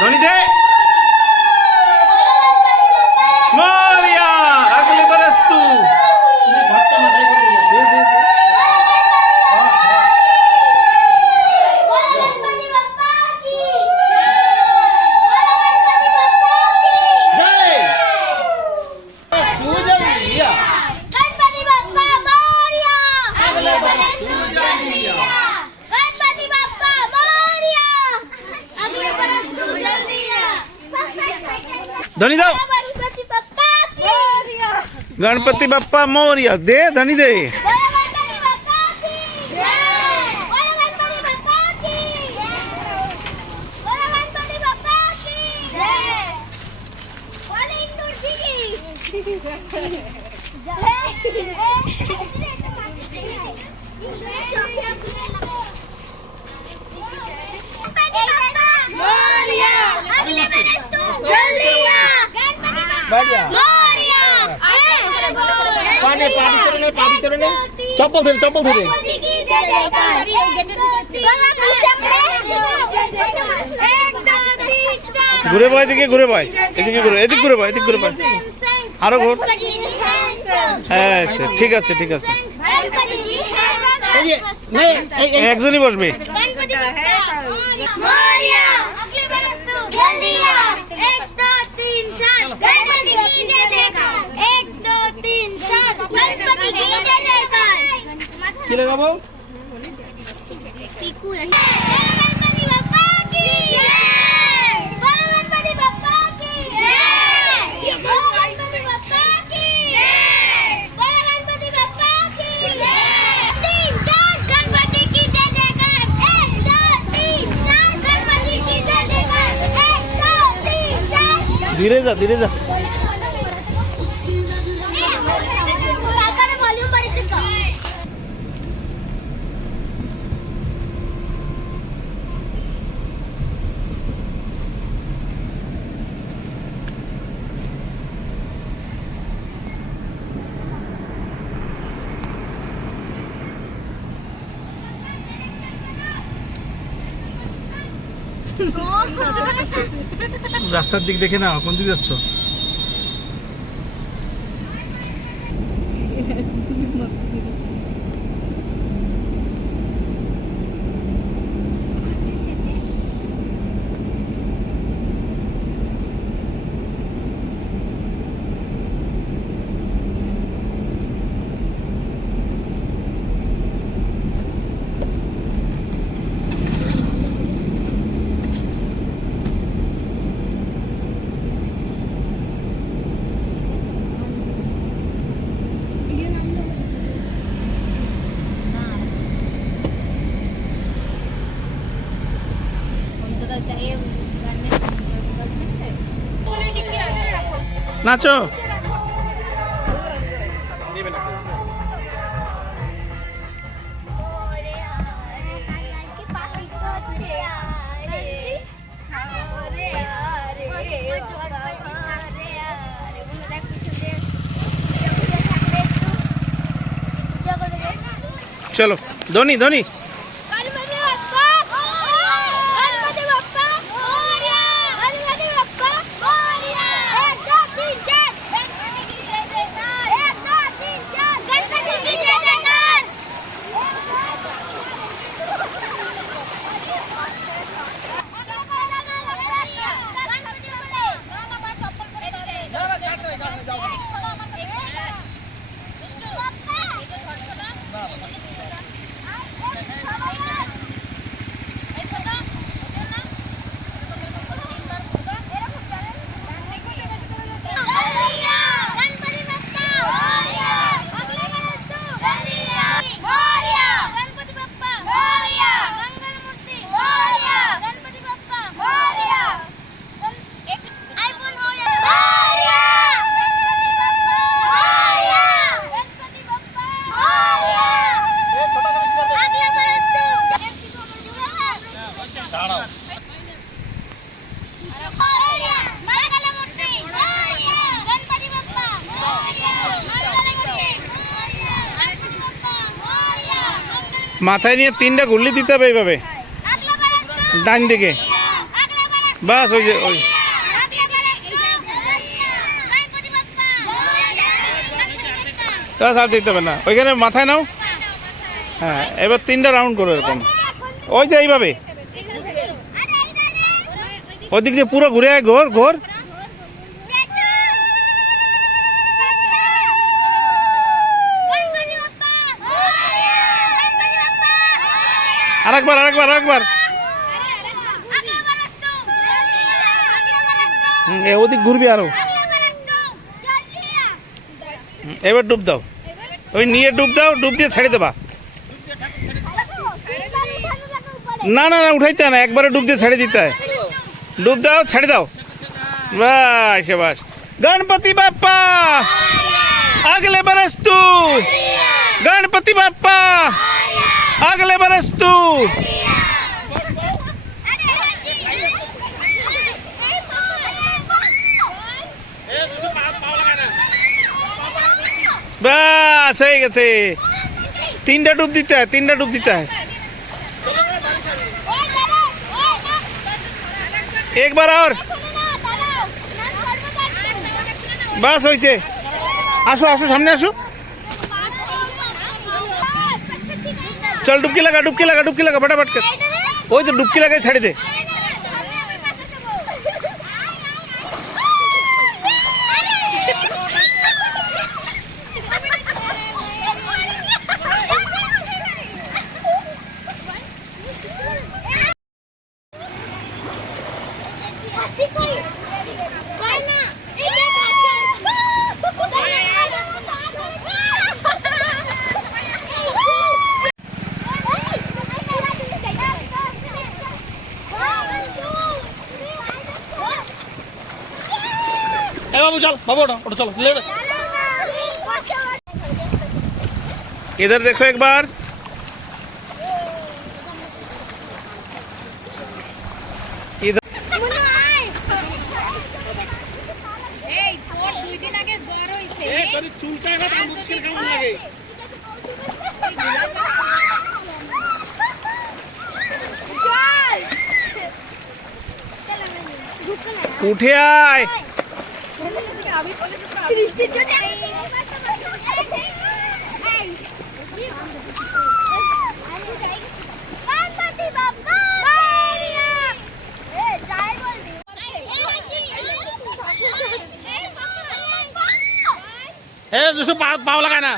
Donnie Day! ધની દો ગણપતિ બાપ્પા મોર્યા દે ધની દે Yeah. চপ্পল ধরে চপ্পল ধরে। ঘুরে বয় এদিকে ঘুরে বয়। এদিকে ঘুরে এদিক ঘুরে বয় এদিক ঘুরে বয়। আরও ঘুর। হ্যাঁ ঠিক আছে ঠিক আছে। একজনই বসবে। দেখাবো धीरे जा धीरे जा রাস্তার দিক দেখে না কোন দিকে যাচ্ছ? নাচো। চলো ধোনি ধোনি। মাথায় নিয়ে তিনটা ঘুরলি দিতে হবে এইভাবে। ডান দিকে। বাস, ওই যে, ওই। আর দিতে হবে না। ওইখানে মাথায় নাও। হ্যাঁ এবার তিনটা রাউন্ড করো এরকম। ওই যে এইভাবে। ওদিক দিয়ে পুরো ঘুরে আয়, ঘোর ঘোর। আরেকবার আরেকবার আরেকবার। এ ওদিক ঘুরবি আরও। এবার ডুব দাও। ওই নিয়ে ডুব দাও, ডুব দিয়ে ছেড়ে দেবা। না না না, উঠাইতে না, একবারে ডুব দিয়ে ছেড়ে দিতে হয়। ডুব দাও, ছেড়ে দাও। বাস বাস গণপতি বাপ্পা! আগলে বরস তু গণপতি বাপ্পা! আগলে বরস তু ব্যাস হয়ে গেছে। তিনটা ডুব দিতে হয়, তিনটা ডুব দিতে হয়। एक बार और বাস হয়েছে আসো আসো সামনে আসো চল ডুবকি লাগা ডুবকি লাগা ডুবকি লাগা फटाफट कर ওই তো ডুবকি লাগাই ছেড়ে দে बाबू चल बाबू उठो उठो चलो ले इधर देखो एक बार। চুলটা না তার মুশকিল কেমন লাগে। উঠে আয়। Eh, दुसरं पाव पावला काय ना